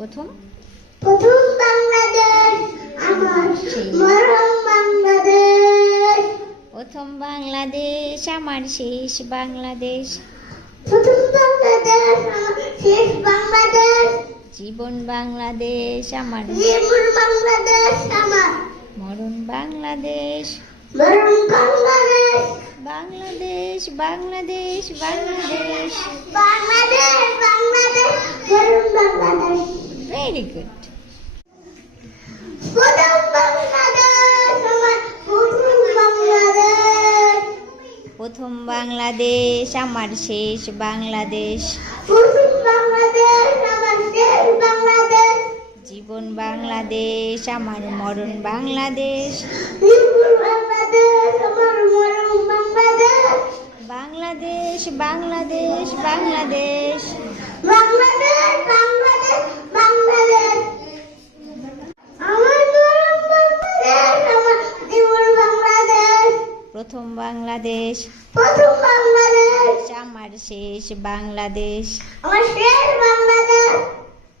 প্রথম প্রথম বাংলাদেশ আমার মরণ বাংলাদেশ। প্রথম বাংলাদেশ আমার শেষ বাংলাদেশ। প্রথম বাংলাদেশ আমার শেষ বাংলাদেশ। জীবন বাংলাদেশ আমার জীবন বাংলাদেশ আমার মরণ বাংলাদেশ। মরণ বাংলাদেশ। বাংলাদেশ বাংলাদেশ বাংলাদেশ। বাংলাদেশ বাংলাদেশ মরণ বাংলাদেশ। Very good. প্রথম বাংলাদেশ আমার প্রথম বাংলাদেশ। প্রথম বাংলাদেশ আমার শেষ বাংলাদেশ। প্রথম বাংলাদেশ আমার শেষ বাংলাদেশ। জীবন বাংলাদেশ আমার মরণ বাংলাদেশ। জীবন বাংলাদেশ আমার মরণ বাংলাদেশ। বাংলাদেশ বাংলাদেশ বাংলাদেশ। বাংলাদেশ বাংলাদেশ বাংলাদেশ আমার মরণ বাংলাদেশ আমার জীবন বাংলাদেশ। প্রথম বাংলাদেশ প্রথম বাংলাদেশ আমার শেষ বাংলাদেশ। আমার শেষ বাংলাদেশ।